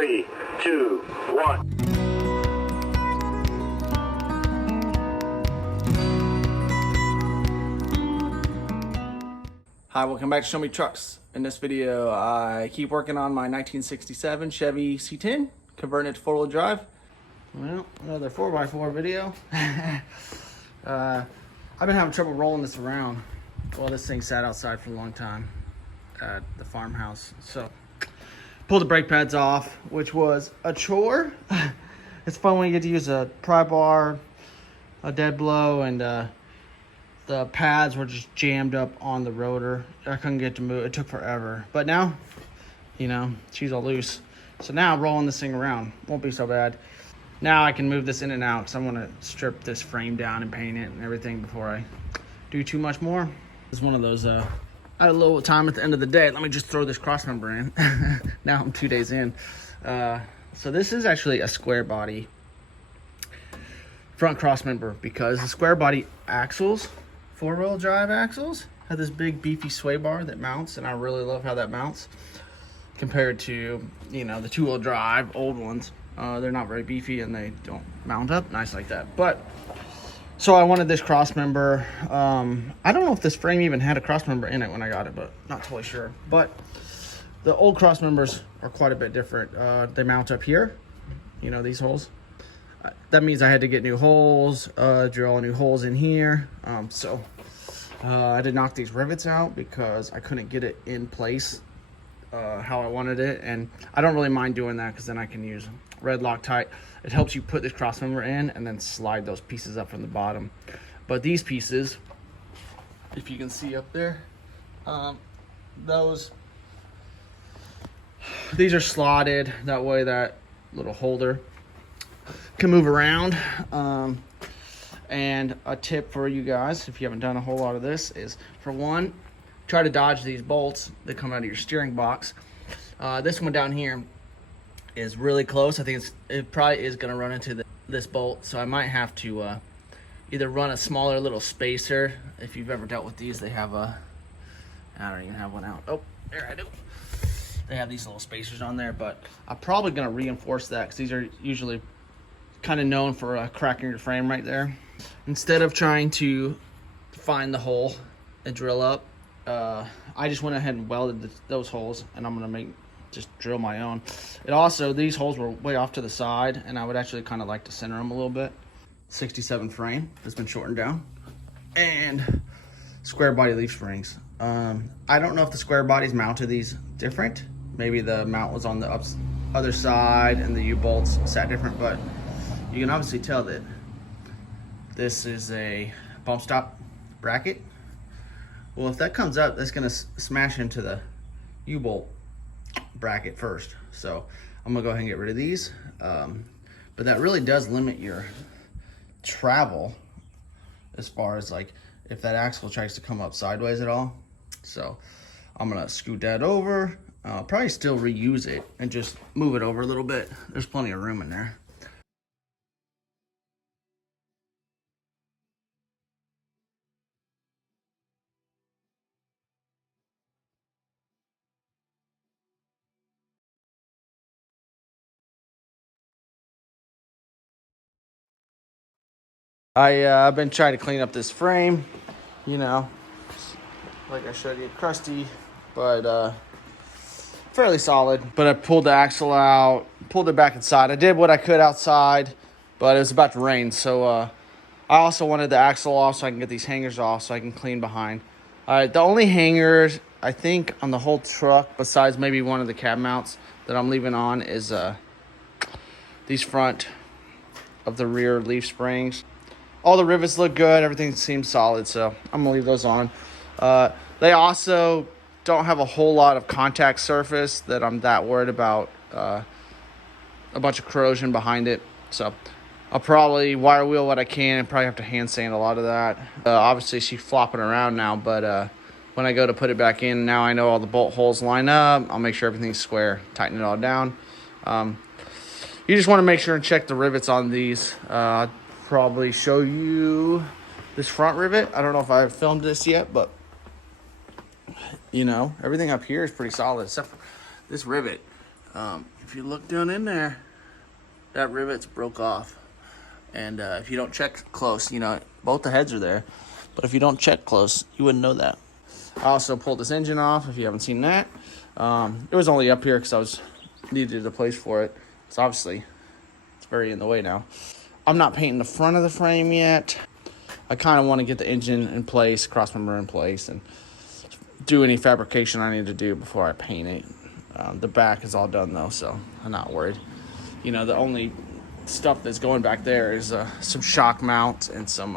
3, 2, 1. Hi, welcome back to Show Me Trucks. In this video, I keep working on my 1967 Chevy C10, converting it to four-wheel drive. Well, another 4x4 video. I've been having trouble rolling this around. Well, this thing sat outside for a long time at the farmhouse. So, pulled the brake pads off, which was a chore. It's fun when you get to use a pry bar, a dead blow, and the pads were just jammed up on the rotor. I couldn't get to move. It took forever. But now, you know, she's all loose. So now rolling this thing around won't be so bad. Now I can move this in and out because I want to strip this frame down and paint it and everything before I do too much more. It's one of those, I had a little time at the end of the day. Let me just throw this crossmember in. Now I'm 2 days in. So this is actually a square body front crossmember because the square body axles, four-wheel drive axles, have this big beefy sway bar that mounts, and I really love how that mounts compared to, you know, the two-wheel drive old ones. They're not very beefy and they don't mount up nice like that. But so I wanted this crossmember. I don't know if this frame even had a crossmember in it when I got it, but not totally sure. But the old crossmembers are quite a bit different. They mount up here, you know, these holes. That means I had to get new holes, drill new holes in here. So I had to knock these rivets out because I couldn't get it in place how I wanted it. And I don't really mind doing that because then I can use red Loctite. It helps you put this crossmember in and then slide those pieces up from the bottom. But these pieces, if you can see up there, these are slotted. That way that little holder can move around. And a tip for you guys, if you haven't done a whole lot of this, is for one, try to dodge these bolts that come out of your steering box. This one down here is really close. I think it probably is going to run into this bolt, so I might have to either run a smaller little spacer. If you've ever dealt with these, they have I don't even have one out. Oh, there I do. They have these little spacers on there, but I'm probably going to reinforce that because these are usually kind of known for cracking your frame right there. Instead of trying to find the hole and drill up, I just went ahead and welded those holes, and I'm gonna just drill my own. It also, these holes were way off to the side, and I would actually kind of like to center them a little bit. 67 frame has been shortened down, and square body leaf springs. I don't know if the square bodies mounted these different. Maybe the mount was on the other side and the U-bolts sat different, but you can obviously tell that this is a bump stop bracket. Well, if that comes up, that's gonna smash into the U-bolt bracket first. So I'm gonna go ahead and get rid of these. But that really does limit your travel as far as like if that axle tries to come up sideways at all. So I'm gonna scoot that over. I'll probably still reuse it and just move it over a little bit. There's plenty of room in there. I've been trying to clean up this frame, you know, like I showed you, crusty, but fairly solid. But I pulled the axle out, pulled it back inside. I did what I could outside, but it was about to rain, so I also wanted the axle off so I can get these hangers off so I can clean behind. The only hangers I think on the whole truck, besides maybe one of the cab mounts that I'm leaving on, is these front of the rear leaf springs. All the rivets look good. Everything seems solid, so I'm gonna leave those on. They also don't have a whole lot of contact surface that I'm that worried about a bunch of corrosion behind it. So I'll probably wire wheel what I can and probably have to hand sand a lot of that. Obviously she's flopping around now, but when I go to put it back in, now I know all the bolt holes line up. I'll make sure everything's square, tighten it all down. You just wanna make sure and check the rivets on these. Probably show you this front rivet. I don't know if I've filmed this yet, but you know, everything up here is pretty solid except for this rivet. If you look down in there, that rivet's broke off. And if you don't check close, you know, both the heads are there. But if you don't check close, you wouldn't know that. I also pulled this engine off, if you haven't seen that. It was only up here because I needed a place for it. So obviously, it's very in the way now. I'm not painting the front of the frame yet. I kind of want to get the engine in place, crossmember in place, and do any fabrication I need to do before I paint it. The back is all done though, so I'm not worried. You know, the only stuff that's going back there is some shock mounts and some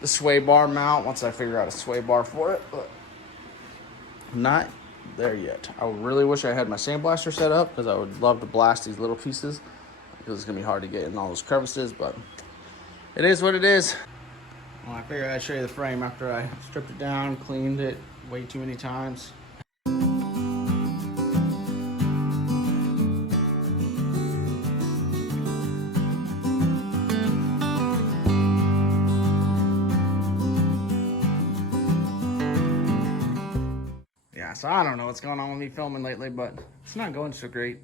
the sway bar mount once I figure out a sway bar for it, but I'm not there yet. I really wish I had my sandblaster set up because I would love to blast these little pieces because it's gonna be hard to get in all those crevices, but it is what it is. Well, I figured I'd show you the frame after I stripped it down, cleaned it way too many times. Yeah, so I don't know what's going on with me filming lately, but it's not going so great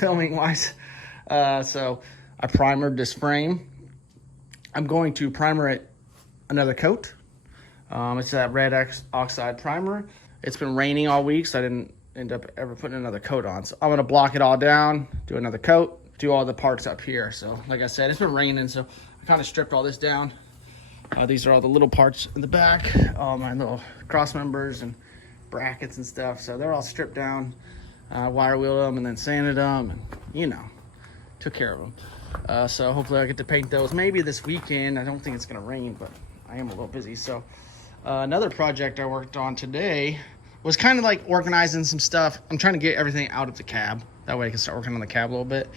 filming wise. So I primered this frame. I'm going to primer it another coat. It's that red oxide primer. It's been raining all week, so I didn't end up ever putting another coat on. So I'm gonna block it all down, do another coat, do all the parts up here. So like I said, it's been raining, so I kind of stripped all this down. These are all the little parts in the back, all my little cross members and brackets and stuff. So they're all stripped down, wire wheeled them and then sanded them, and you know, took care of them. So hopefully I get to paint those maybe this weekend. I don't think it's gonna rain, but I am a little busy. So another project I worked on today was kind of like organizing some stuff. I'm trying to get everything out of the cab. That way I can start working on the cab a little bit.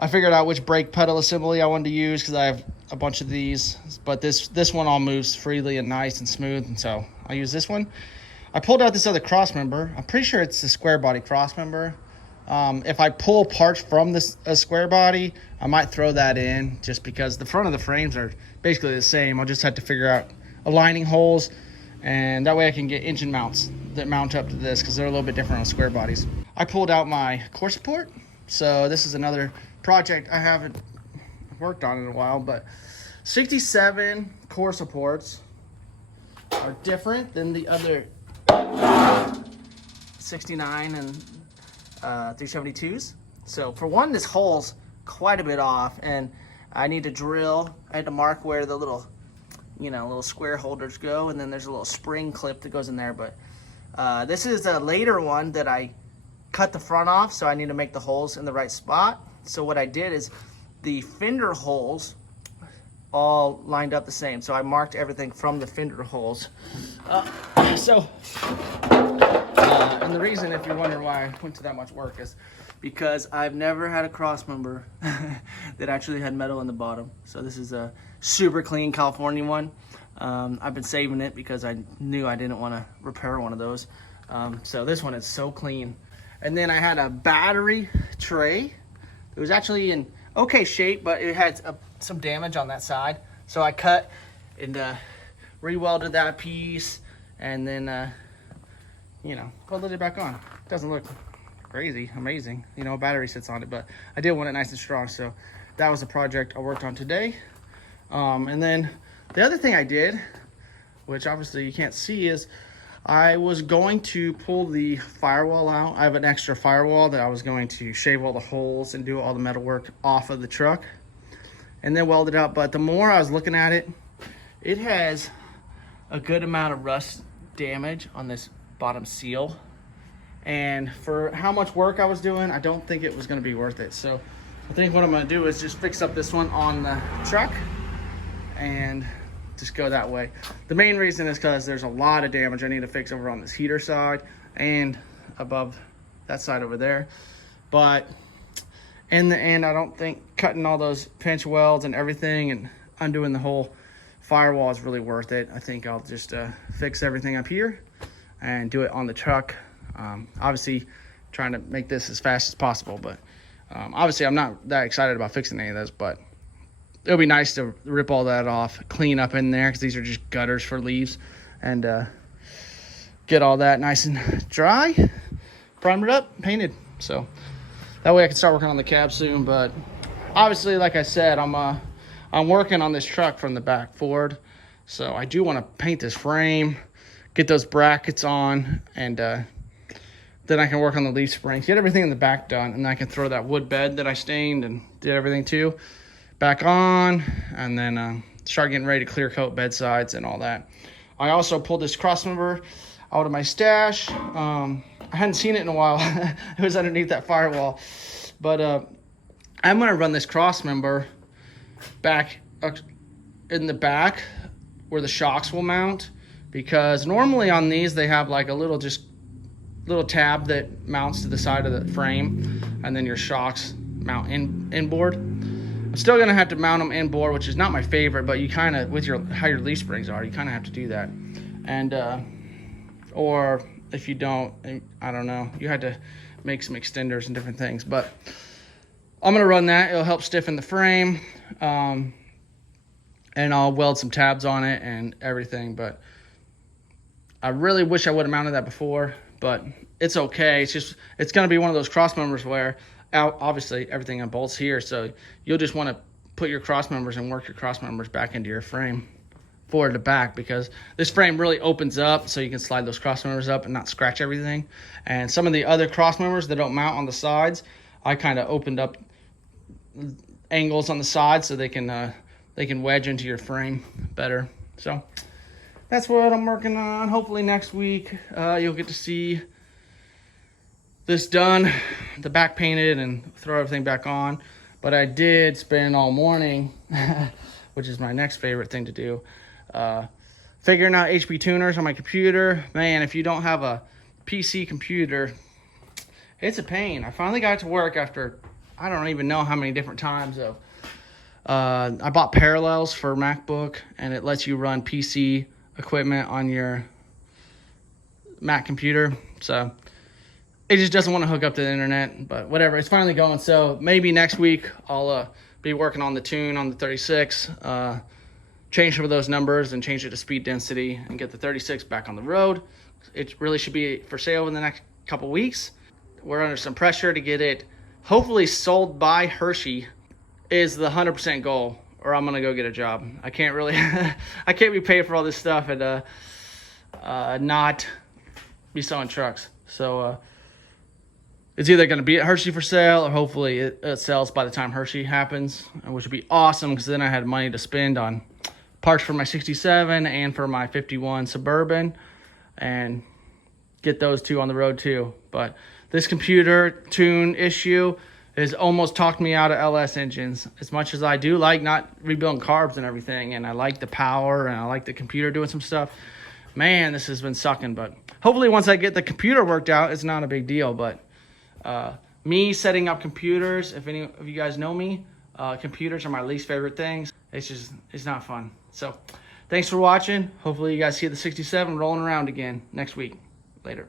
I figured out which brake pedal assembly I wanted to use because I have a bunch of these, but this one all moves freely and nice and smooth, and so I use this one. I pulled out this other cross member. I'm pretty sure it's the square body cross member. If I pull parts from this square body, I might throw that in just because the front of the frames are basically the same. I'll just have to figure out aligning holes, and that way I can get engine mounts that mount up to this because they're a little bit different on square bodies. I pulled out my core support. So this is another project I haven't worked on in a while, but 67 core supports are different than the other 69 and 372s. So for one, this hole's quite a bit off, and I need to drill. I had to mark where the little, you know, little square holders go, and then there's a little spring clip that goes in there. But this is a later one that I cut the front off, so I need to make the holes in the right spot. So what I did is the fender holes all lined up the same. So I marked everything from the fender holes. And the reason, if you're wondering why I went to that much work, is because I've never had a cross member that actually had metal in the bottom. So this is a super clean California one. I've been saving it because I knew I didn't want to repair one of those. So this one is so clean. And then I had a battery tray. It was actually in okay shape, but it had some damage on that side. So I cut and re-welded that piece, and then you know, welded it back on. It doesn't look crazy, amazing. You know, a battery sits on it, but I did want it nice and strong. So that was the project I worked on today. And then the other thing I did, which obviously you can't see, is I was going to pull the firewall out. I have an extra firewall that I was going to shave all the holes and do all the metal work off of the truck and then weld it up. But the more I was looking at it, it has a good amount of rust damage on this bottom seal. And for how much work I was doing, I don't think it was going to be worth it. So I think what I'm going to do is just fix up this one on the truck and just go that way. The main reason is because there's a lot of damage I need to fix over on this heater side and above that side over there. But in the end, I don't think cutting all those pinch welds and everything and undoing the whole firewall is really worth it. I think I'll just fix everything up here and do it on the truck. Obviously trying to make this as fast as possible, but obviously I'm not that excited about fixing any of this, but it'll be nice to rip all that off, clean up in there, because these are just gutters for leaves, and get all that nice and dry, primer it up, painted. So that way I can start working on the cab soon. But obviously, like I said, I'm working on this truck from the back forward. So I do want to paint this frame, get those brackets on, and then I can work on the leaf springs, get everything in the back done, and then I can throw that wood bed that I stained and did everything to back on, and then start getting ready to clear coat bed sides and all that. I also pulled this crossmember out of my stash. I hadn't seen it in a while. It was underneath that firewall. But I'm going to run this crossmember back in the back where the shocks will mount, because normally on these they have like a little tab that mounts to the side of the frame, and then your shocks mount inboard. I'm still going to have to mount them inboard, which is not my favorite, but you kind of, with how your leaf springs are, you kind of have to do that. And or if you don't, I don't know, you had to make some extenders and different things. But I'm going to run that. It'll help stiffen the frame, and I'll weld some tabs on it and everything. But I really wish I would have mounted that before, but it's okay. It's going to be one of those cross members where obviously everything on bolts here, so you'll just want to put your cross members and work your cross members back into your frame forward to back, because this frame really opens up so you can slide those cross members up and not scratch everything. And some of the other cross members that don't mount on the sides, I kind of opened up angles on the sides so they can wedge into your frame better. So that's what I'm working on. Hopefully next week you'll get to see this done, the back painted, and throw everything back on. But I did spend all morning, which is my next favorite thing to do, figuring out HP tuners on my computer. Man, if you don't have a PC computer, it's a pain. I finally got it to work after I don't even know how many different times of I bought Parallels for MacBook, and it lets you run PC equipment on your Mac computer. So it just doesn't want to hook up to the internet, but whatever, it's finally going. So maybe next week I'll be working on the tune on the 36, change some of those numbers and change it to speed density and get the 36 back on the road. It really should be for sale in the next couple weeks. We're under some pressure to get it hopefully sold by Hershey is the 100% goal, or I'm gonna go get a job. I can't really I can't be paid for all this stuff and not be selling trucks. So it's either going to be at Hershey for sale, or hopefully it sells by the time Hershey happens, which would be awesome, because then I had money to spend on parts for my 67 and for my 51 Suburban, and get those two on the road too. But this computer tune issue has almost talked me out of LS engines. As much as I do like not rebuilding carbs and everything, and I like the power and I like the computer doing some stuff, man, this has been sucking. But hopefully once I get the computer worked out, it's not a big deal. But me setting up computers, if any of you guys know me, computers are my least favorite things. It's not fun. So thanks for watching. Hopefully you guys see the 67 rolling around again next week. Later.